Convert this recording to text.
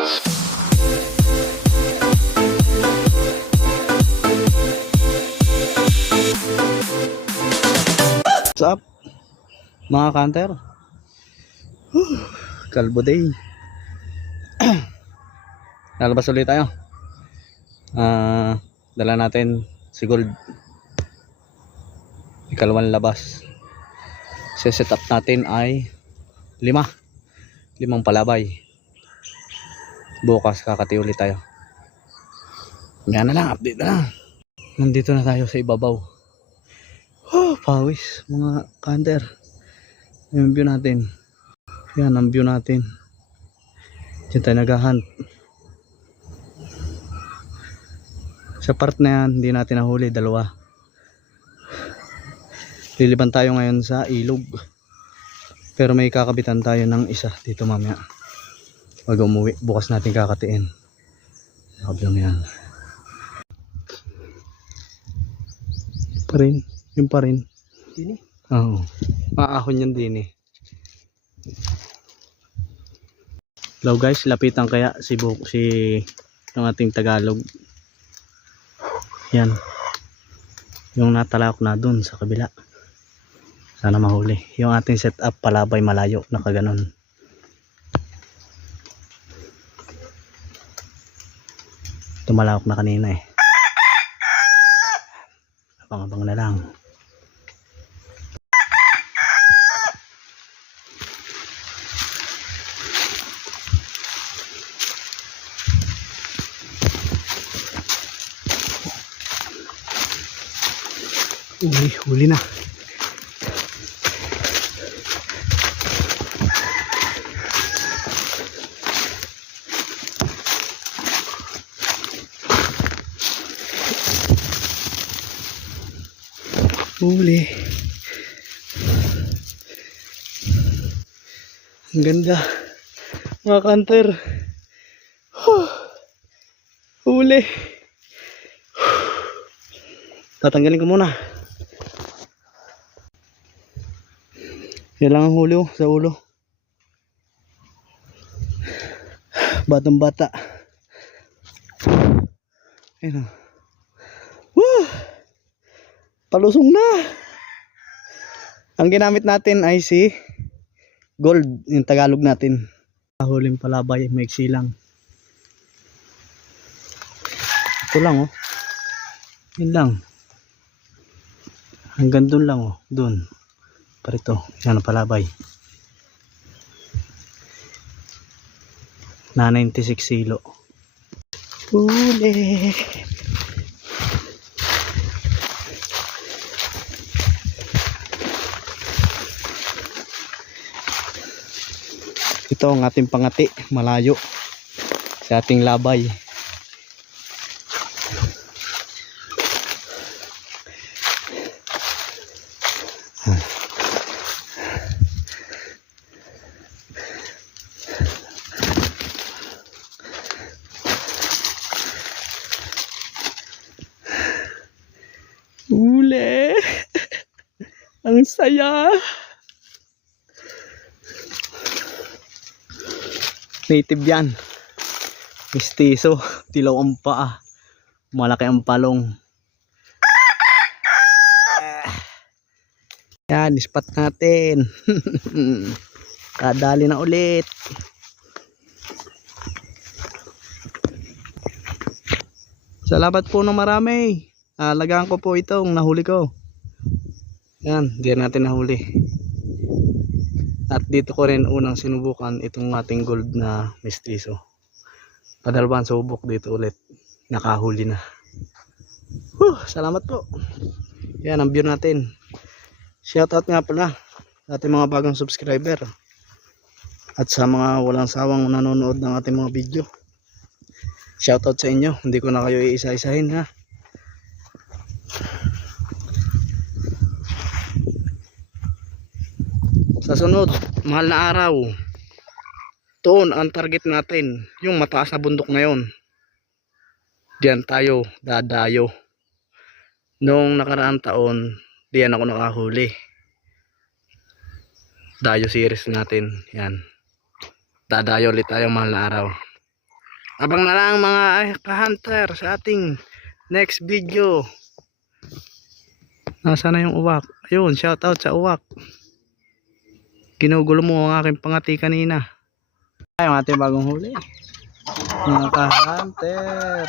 What's up mga kanter? Kalbo day. Lalabas ulit tayo. Dala natin si Gold. Ikalawang labas. Set up natin ay 5 palabay. Bukas kakati ulit tayo. Yan na lang, update na lang. Nandito na tayo sa ibabaw. Pawis mga kanter. Yung view natin. Yan ang view natin. Diyan tayo naghahunt. Sa part na yan, hindi natin nahuli, 2. Liliban tayo ngayon sa ilog. Pero may kakabitan tayo ng isa dito mamaya. Pag umuwi, bukas natin kakatiin. Sabi lang yan. Yung pa rin. Dini? Oo. Maahon yan din eh. Hello guys, lapitan kaya si yung ating Tagalog. Yan. Yung natalak na dun sa kabila. Sana mahuli. Yung ating setup palabay malayo, nakaganon. Tumalawak na kanina eh. Abang-abang na lang. Huli na. Huli. Ang ganda. Mga kanter. Huli. Tatanggalin ko muna. Yan lang ang huli sa ulo. Batang bata. Ayun. Woo! Palusong na. Ang ginamit natin ay si Gold, yung Tagalog natin. Huling palabay, maiksi lang. Ito lang oh. Yun lang. Hanggang dun lang oh. Dun. Parito. Yan ang palabay. Na 96 kilo. Huli. Ito ang ating pangati. Malayo. Sa ating labay. Huli. Ang saya. Native yan. Mistiso. Tilaw ang paa. Malaki ang palong. Yan, ispat natin. Kadali na ulit. Salamat po ng marami. Lagaan ko po itong nahuli ko. Yan, diyan natin nahuli. At dito ko rin unang sinubukan itong ating Gold na mistiso. Padalawang subok dito ulit. Nakahuli na. Salamat po. Yan ang view natin. Shoutout nga pala sa ating mga bagong subscriber. At sa mga walang sawang nanonood ng ating mga video. Shoutout sa inyo. Hindi ko na kayo iisa-isahin ha. Sa sunod, mahal na araw, doon ang target natin, yung mataas na bundok na yon. Diyan tayo dadayo. Noong nakaraang taon, diyan ako nakahuli. Dayo series natin, yan. Dadayo ulit tayo mahal na araw. Abang na lang mga ka-hunter sa ating next video. Nasaan na yung uwak? Ayun, shout out sa uwak. Ginugulo mo ang aking pangati kanina. Ay, yung ating bagong huli. Mga ka-hunter.